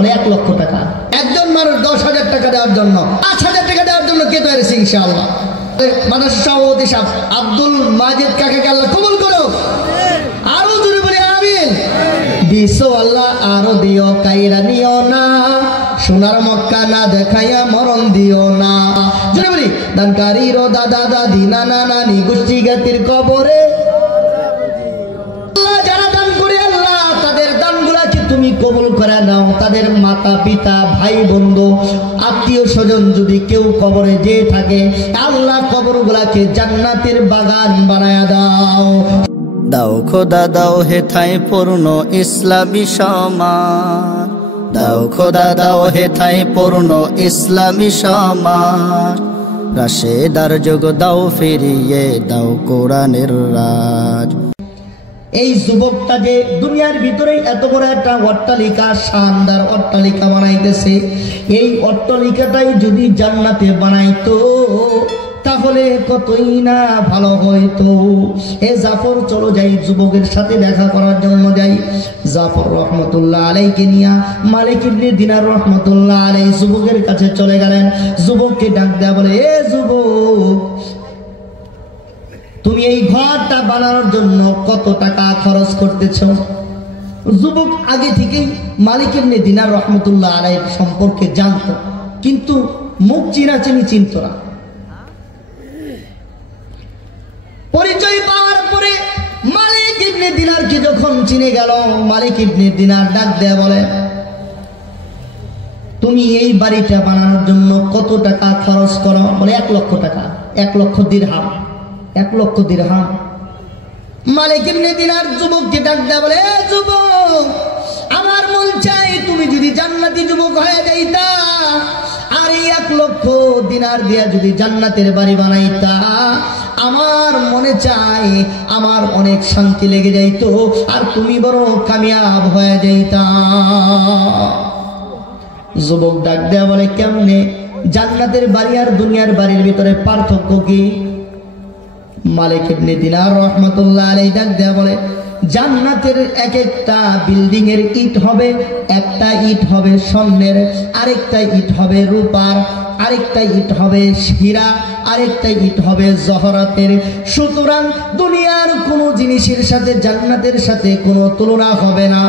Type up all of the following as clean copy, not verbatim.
বলে 1 লক্ষ টাকা। একজন মানুষ 10,000 টাকা দেওয়ার জন্য, 5,000 টাকা দেওয়ার জন্য কে তৈরি আছে ইনশাআল্লাহ। মাদ্রাসা সভাপতি সাহেব আব্দুল মাজিদ কাকাকে আল্লাহ কবুল করো, আরো জোরে বলে আমিন। দিছো আল্লাহ আরো দিও, কাইরা নিও না, সোনার মক্কা না দেখাইয়া মরণ দিও না। জোরে বলি দানকারীর দাদা দাদি নানা নানি গোষ্ঠী জ্ঞাতির কবরে যারা দান করে আল্লাহ তাদের দানগুলাকে তুমি কবুল করে নাও। তাদের মাতা পিতা ভাই বন্ধু আত্মীয় স্বজন যদি কেউ কবরে যেয়ে থাকে আল্লাহ কবরগুলাকে জান্নাতের বাগান বানায়া দাও। দাও খোদা দাও হেথায় পূর্ণ ইসলামী সমাজ, দাও খোদা দাও হেথায় পূর্ণ ইসলামী সমাজ, রাশেদার যুগ দাও ফিরিয়ে দাও কোরআনের রাজ। এই যুবকটা যে দুনিয়ার ভিতরে এত বড় একটা অট্টালিকা, শানদার অট্টালিকা বানাইতেছে, এই অট্টালিকাটাই যদি জান্নাতে বানাইতো তাহলে কতই না ভালো হইতো। এ জাফর চলো যাই যুবকের সাথে দেখা করার জন্য যাই। জাফর রহমতুল্লাহ আলাইকে নিয়া মালিক ইবনে দিনার রহমতুল্লাহ আলাই যুবকের কাছে চলে গেলেন। যুবককে ডাক দেয়া বলে, এ যুবক, তুমি এই ঘরটা বানানোর জন্য কত টাকা খরচ করতেছ? যুবক আগে থেকেই মালিক ইবনে দিনার রহমতুল্লাহ আলাইহির সম্পর্কে জানতো, কিন্তু মুখ চিনাচিনি চিনত না। পরিচয় পাওয়ার পরে মালিক ইবনে দিনারকে যখন চিনে গেল, মালিক ইবনে দিনার ডাক দেয়া বলে, তুমি এই বাড়িটা বানানোর জন্য কত টাকা খরচ করো? বলে 1 লক্ষ টাকা, 1 লক্ষ দিরহাম, 1 লক্ষ দিরহাম। মালিক ইবনে দিনার যুবককে ডাক দেয়া বলে, এ যুবক, আমার মন চাই তুমি যদি জান্নাতি যুবক হয়ে যাইতা আর এই 1 লক্ষ দিনার দিয়া যদি জান্নাতের বাড়ি বানাইতা, আমার মনে চাই আমার অনেক শান্তি লেগে যাইতো আর তুমি বড় কামিয়াব হয়ে যাইতা। যুবক ডাক দেয়া বলে, কেমনে? জান্নাতের বাড়ি আর দুনিয়ার বাড়ির ভিতরে পার্থক্য কি? মালিক ইবনে দিনার রহমাতুল্লাহ আলাইহি ডাক দেয়া বলে, জান্নাতের এক একটা বিল্ডিং এর ইট হবে, একটা ইট হবে স্বর্ণের, আরেকটা ইট হবে রূপার, আরেকটা ইট হবে হীরা, আরেকটা ইট হবে জহরাতের। সুতরাং দুনিয়ার কোনো জিনিসের সাথে জান্নাতের সাথে কোনো তুলনা হবে না।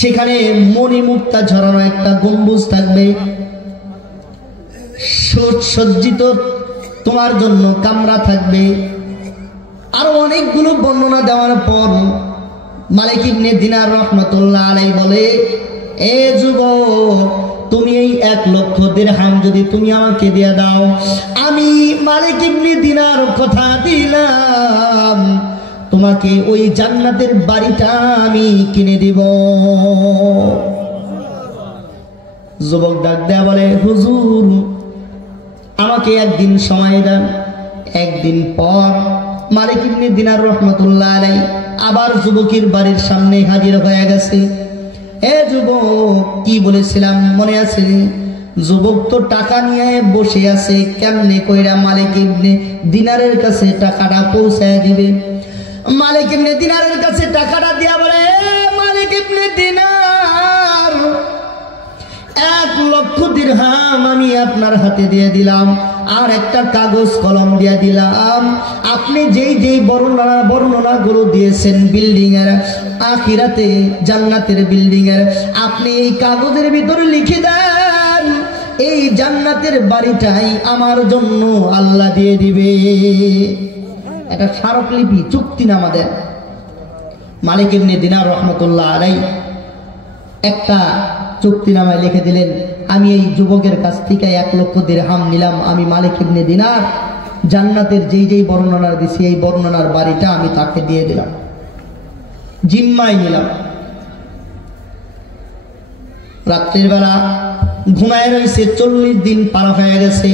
সেখানে মণিমুক্তা ঝরানো একটা গম্বুজ থাকবে, সজ্জিত তোমার জন্য কামরা থাকবে। আরো অনেকগুলো বর্ণনা দেওয়ার পর মালিক ইবনে দিনার রহমাতুল্লাহ আলাইহি বলে, এ যুবক, তুমি এই 1 লক্ষ দিরহাম যদি তুমি আমাকে দিয়ে দাও, আমি মালিক ইবনে দিনার কথা দিলাম তোমাকে ওই জান্নাতের বাড়িটা আমি কিনে দিব। যুবক ডাক দেয়া বলে, হুজুর, আমাকে একদিন সময় দেন। একদিন পর মালিক ইবনে দিনার রহমাতুল্লাহ আলাইহি আবার যুবকের বাড়ির সামনে হাজির হয়ে গেছে। এ যুবক, কি বলেছিলাম মনে আছে? যুবক তো টাকা নিয়ে বসে আছে, কেমনে কইরা মালিক ইবনে দিনারের কাছে টাকাটা পৌঁছায় দিবে? মালিক ইবনে দিনারের কাছে টাকাটা দিয়া বলে, মালিক ইবনে দিনার, 1 লক্ষ দিরহাম আমি আপনার হাতে দিয়ে দিলাম, আর একটা কাগজ কলম দিয়ে দিলাম। আপনি যেই যেই বর্ণনাগুলো দিয়েছেন বিল্ডিং এর, আখিরাতে জান্নাতের বিল্ডিং এর, আপনি এই কাগজের ভিতরে লিখে দেন এই জান্নাতের বাড়িটাই আমার জন্য আল্লাহ দিয়ে দিবে। এটা স্মারকলিপি, চুক্তিনামা দেন। মালিক ইবনে দিনার রহমাতুল্লাহ আলাইহি একটা চুক্তিনামায় লিখে দিলেন, আমি এই যুবকের কাছ থেকে 1 লক্ষ দিরহাম নিলাম, আমি মালিক ইবনে দিনার জান্নাতের যেই যেই বর্ণনা দিছি এই বর্ণনার বাড়িটা আমি তাকে দিয়ে দিলাম, জিম্মায় নিলাম। রাত্রির বেলা ঘুমায় রয়েছে, 40 দিন পার হয়ে গেছে।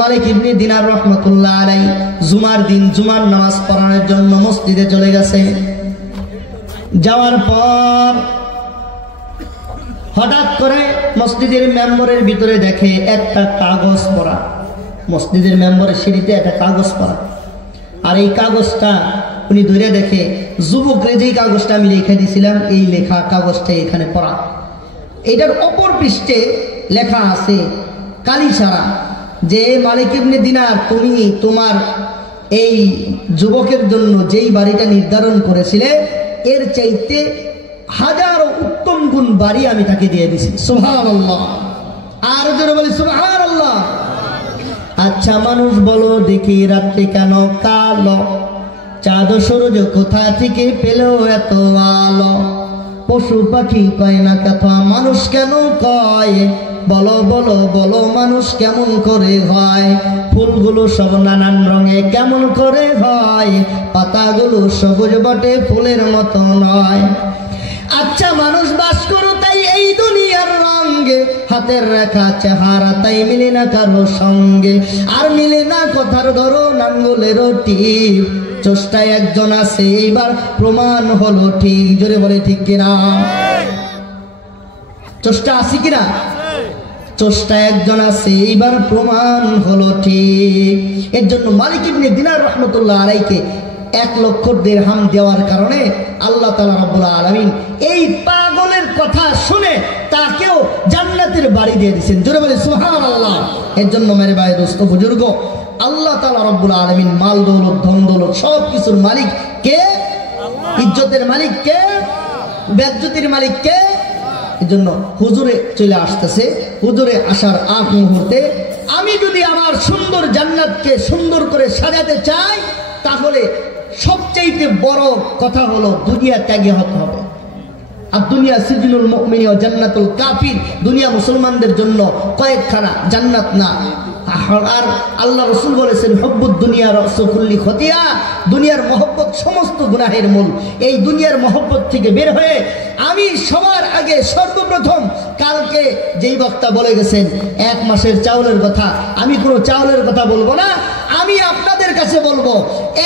মালিক ইবনে দিনার রহমাতুল্লাহ আলাইহি জুমার দিন জুমার নামাজ পড়ানোর জন্য মসজিদে চলে গেছে। যাওয়ার পর হঠাৎ করে মসজিদের মেম্বরের ভিতরে দেখে একটা কাগজ পড়া, মসজিদের মেম্বরের সিঁড়িতে একটা কাগজ পড়া, আর এই কাগজটা উনি ধরে দেখে যুবকরে যেই কাগজটা আমি লিখে দিয়েছিলাম এই লেখা কাগজটা এখানে পড়া। এটার অপর পৃষ্ঠে লেখা আছে কালি ছাড়া যে মালিক ইবনে দিনার, তুমি তোমার এই যুবকের জন্য যেই বাড়িটা নির্ধারণ করেছিলে এর চাইতে হাজারো উত্তম গুণ বাড়ি আমি তাকে দিয়ে দিছি। সুবহানাল্লাহ। আর জোরে বলি সুবহানাল্লাহ। আচ্ছা মানুষ বলো দেখি রাত্রি কেন কালো, চাঁদ সূর্য কোথা থেকে পেল এত আলো, পশু পাখি কয় না কথা মানুষ কেন কয়, বলো বলো বলো মানুষ কেমন করে হয়, ফুলগুলো সব নানান রঙে কেমন করে হয়, পাতাগুলো সবুজ বটে ফুলের মতো নয়। আচ্ছা মানুষ বাস করো তাই এই দুনিয়ার রঙে, হাতের রেখা চেহারা তাই মিলে না কারো সঙ্গে, আর মিলে না কথার ধরো নাঙ্গলেরও টিপ, চষ্টায় একজন আছে এইবার প্রমাণ হলো ঠিক। জোরে বলে ঠিক কিনা? চষ্টা আছে কিনা? চষ্টা একজন আছে এইবার প্রমাণ হলো ঠিক। এর জন্য মালিক ইবনে দিনার রহমতুল্লাহ আলাইকে 1 লক্ষ দিরহাম দেওয়ার কারণে আল্লাহ তাআলা রব্বুল আলামিন এই পাগলের কথা শুনে তাকেও জান্নাতের বাড়ি দিয়ে দিয়েছেন। জোরে বলে সুবহানাল্লাহ। এর জন্য মেরে ভাই দোস্ত বুজুর্গ, আল্লাহ তাআলা রব্বুল আলামিন মাল দৌলত ধন দৌলত সব কিছুর মালিক কে? ইজ্জতের মালিক কে? বেজ্জতির মালিক কে? এজন্য হুজুরে চলে আসতেছে, হুজুরে আসার আগ মুহূর্তে আমি যদি আমার সুন্দর জান্নাতকে সুন্দর করে সাজাতে চাই তাহলে সবচেয়ে বড় কথা হলো দুনিয়া ত্যাগী হতে হবে। আর দুনিয়া সিজনুল মুমিন ও জান্নাতুল কাফির, দুনিয়া মুসলমানদের জন্য কয়েকখানা জান্নাত না। আর আল্লাহ রাসূল বলেছেন হুব্বুদ দুনিয়া রাসু কুল্লি খতিয়া, দুনিয়ার মহব্বত সমস্ত গুনাহের মূল। এই দুনিয়ার মহব্বত থেকে বের হয়ে আমি সবার আগে সর্বপ্রথম কালকে যেই বক্তা বলে গেছেন 1 মাসের চাউলের কথা, আমি কোনো চাউলের কথা বলবো না, আমি আপনাদের কাছে বলবো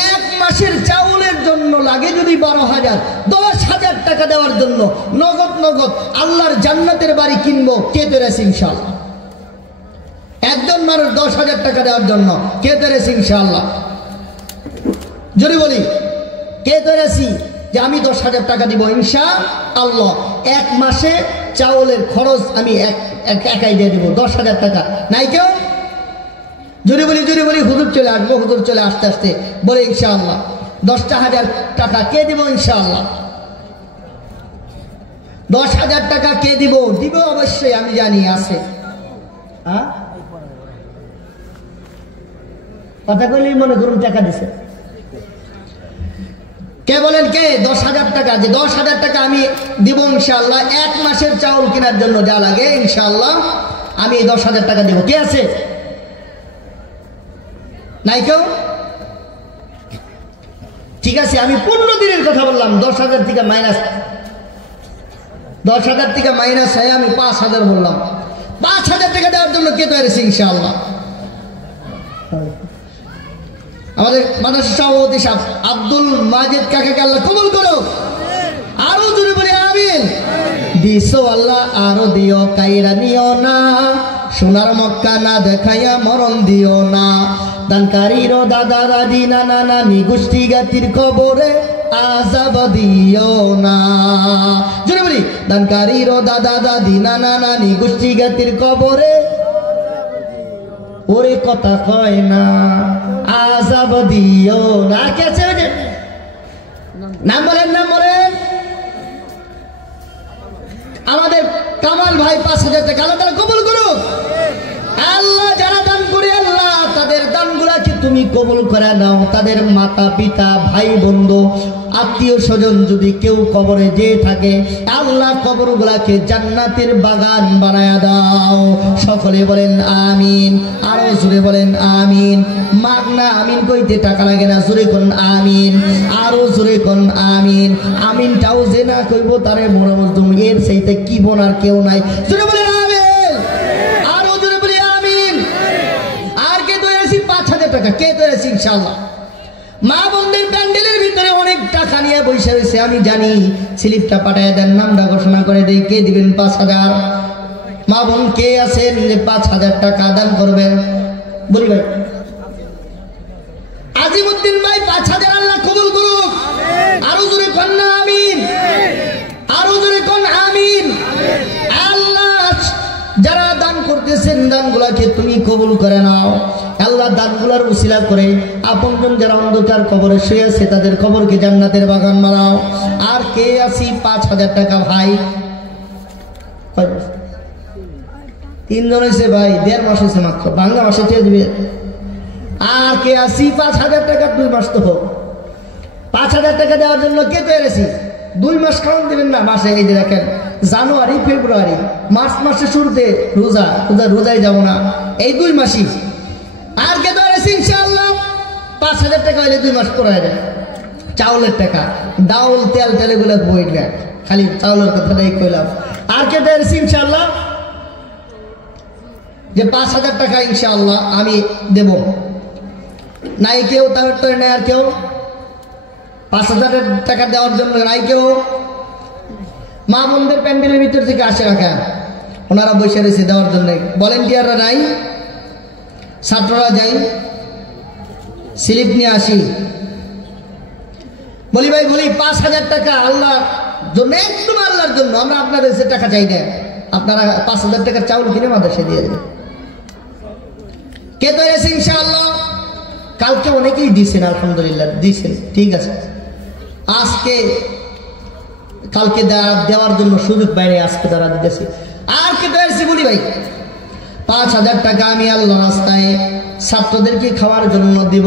1 মাসের চাউলের জন্য লাগে যদি 12,000 10,000 টাকা দেওয়ার জন্য নগদ নগদ আল্লাহর জান্নাতের বাড়ি কিনবো, কে পেরেছে ইনশাআল্লাহ? একজন মানুষ 10,000 টাকা দেওয়ার জন্য কে পেরেছে ইনশাআল্লাহ? যদি বলি কে পেরেছি যে আমি 10,000 টাকা দিব ইনশাআল্লাহ, 1 মাসে চাউলের খরচ আমি একাই দিয়ে দিব 10,000 টাকা। নাই কেউ? যদি বলি হুজুর চলে আসবো, হুজুর চলে আসতে আসতে বলে ইনশাআল্লাহ 10,000 টাকা কে দিব ইনশাআল্লাহ? 10,000 টাকা কে দিব? দিব অবশ্যই, আমি জানি আছে। হ্যাঁ কথা কইলেই মনে করুন টাকা দিছে। কে বলেন কে? 10,000 টাকা। যে 10,000 টাকা আমি দিব ইনশাআল্লাহ, 1 মাসের চাউল কেনার জন্য যা লাগে ইনশাআল্লাহ আমি 10,000 টাকা দিব। কে আছে? নাই কেউ? ঠিক আছে, আমি 15 দিনের কথা বললাম। 10,000 থেকে মাইনাস, 10,000 থেকে মাইনাস হয় আমি 5,000 বললাম। 5,000 টাকা দেওয়ার জন্য কে তৈরি ইনশাআল্লাহ? আমাদের মাদ্রাসা সভাপতি সাহেব আব্দুল মাজেদ কাকাকে আল্লাহ কবুল করো। আরো জোরে বলি আমিন। দিছো আল্লাহ আরো দিও, কাইরা নিও না, সোনার মক্কা না দেখাইয়া মরণ দিও না, দানকারীর দাদা দাদি নানা নানি গোষ্ঠী গাতির কবরে আযাব দিও না। জোরে বলি দানকারীর দাদা দাদি নানা নানি গোষ্ঠী গাতির কবরে ওরে কথা কয় না, আযাব দিও না। কে আছে? নাম বলেন, নাম বলেন। আমাদের কামাল ভাই 5,000 টাকা আল্লাহ তাআলা কবুল করুক। আল্লাহ যারা দান করে আল্লাহ তাদের দানগুলাকে তুমি কবুল করে নাও। তাদের মাতা পিতা ভাই বন্ধু আত্মীয় স্বজন যদি কেউ কবরে যেয়ে থাকে আল্লাহ কবরগুলাকে জান্নাতের বাগান বানায়া দাও। সকলে বলেন আমিন। আরো জোরে বলেন আমিন। মাগনা আমিন কইতে টাকা লাগে না, জোরে কোন আমিন। আরো জোরে কোন আমিন। আমিনটাও যে না কইব তারে মনে মজদুম এর চাইতে কি বোনার কেউ নাই। জোরে বলেন আমিন। আরো জোরে বলি আমিন। আর কে তৈরি 5,000 টাকা কে তৈরি ইনশাআল্লাহ? মা বোনদের প্যান্ডেলের ভিতরে অনেক টাকা নিয়ে বসে রয়েছে, আমি জানি। স্লিপটা পাঠায় দেন, নামটা ঘোষণা করে দেই, কে দিবেন 5,000? মা বোন কে আছেন যে 5,000 টাকা দান করবেন? বলি ভাই আজিমউদ্দিন ভাই 5,000 আল্লাহ কবুল করুক। আরো জোরে কোন না আমিন, আরো জোরে কোন আমিন। আল্লাহ যারা দান করতেছেন দানগুলাকে তুমি কবুল করে নাও আল্লাহ। দানগুলার উসিলা করে আপনজন যারা অন্ধকার কবরে শুয়ে আছে তাদের কবরকে জান্নাতের বাগান বানাও। আর কে আছি 5,000 টাকা ভাই, 3 জন হয়েছে ভাই, 1.5 মাস হয়েছে মাত্র, বাংলা মাসে চেয়ে দিবে। আর কে আছি 5,000 টাকা 2 মাস তো হোক, 5,000 টাকা দেওয়ার জন্য কে তৈরি আছি? 2 মাস খাওয়ান দিবেন না মাসে। এই যে দেখেন জানুয়ারি ফেব্রুয়ারি মার্চ মাসে শুরুতে রোজায় যাব না, এই 2 মাসই। আর কে তৈরি আছি ইনশাআল্লাহ 5,000 টাকা হইলে 2 মাস পরে যায়। চাউলের টাকা, ডাউল তেল টেলেগুলো বই দেয়, খালি চাউলের কথাটাই কইলাম। আর কে তৈরি আছি ইনশাআল্লাহ যে 5,000 টাকা ইনশাআল্লাহ আমি দেব? নাই কেউ? তাহলে তো নেই। আর কেউ 5,000 টাকা দেওয়ার জন্য নাই কেউ? মা বোনদের প্যান্ডেলের ভিতর থেকে আসে রাখা, ওনারা বসে রয়েছে দেওয়ার জন্য। ভলেন্টিয়াররা নাই? ছাত্ররা যাই, স্লিপ নিয়ে আসি। বলি ভাই বলি 5,000 টাকা আল্লাহর জন্য, একদম আল্লাহর জন্য। আমরা আপনাদের টাকা চাই না, আপনারা 5,000 টাকার চাউল কিনে মাদ্রাসায় দিয়ে দেবেন। কে তো এসে ইনশাআল্লাহ? কালকে অনেকেই দিয়েছেন, আলহামদুলিল্লাহ দিয়েছেন, ঠিক আছে। আজকে কালকে দেওয়ার জন্য সুযোগ বাইরে আজকে তারা দিতেছে। আর কে তো এসে বলি ভাই 5,000 টাকা আমি আল্লাহ রাস্তায় ছাত্রদেরকে খাওয়ার জন্য দিব।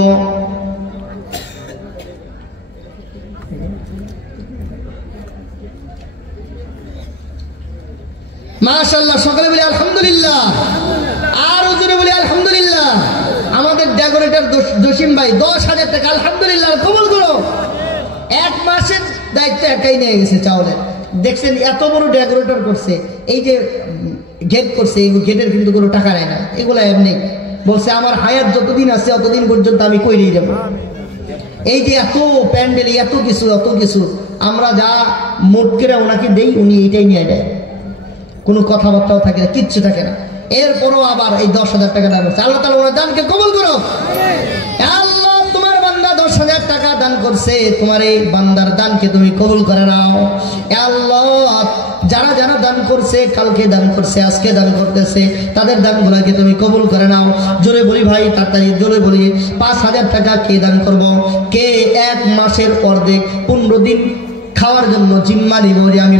মাশাআল্লাহ, সকালে বলি আলহামদুলিল্লাহ, আর ওজনে বলি আলহামদুলিল্লাহ। আমাদের ডেকোরেটর জসিম ভাই 10,000 টাকা, আলহামদুলিল্লাহ, কবুল করো। 1 মাসের দায়িত্ব একাই নিয়ে গেছে চাউলের। দেখছেন এত বড় ডেকোরেটর করছে, এই যে গেট করছে, এই গেটের কিন্তু কোনো টাকা নেয় না, এগুলো এমনি বলছে আমার হায়াত যতদিন আছে ততদিন পর্যন্ত আমি কইরেই যাব। এই যে এত প্যান্ডেল, এত কিছু আমরা যা মোট করে ওনাকে দেই, উনি এইটাই নিয়ে দেয়, কোনো কথাবার্তাও থাকে না, কিচ্ছু থাকে না। এরপরও আবার এই 10,000 টাকা দান করছে। আল্লাহ তাআলা ওনার দানকে কবুল করো। আল্লাহ তোমার বান্দা 10,000 টাকা দান করছে, তোমার এই বান্দার দানকে তুমি কবুল করে নাও। আল্লাহ যারা যারা দান করছে, কালকে দান করছে, আজকে দান করতেছে, তাদের দানগুলোকে তুমি কবুল করে নাও। জোরে বলি ভাই, তাড়াতাড়ি জোরে বলি, 5,000 টাকা কে দান করব? কে 1 মাসের অর্ধেক 15 দিন খাওয়ার জন্য জিম্মা নিব যে আমি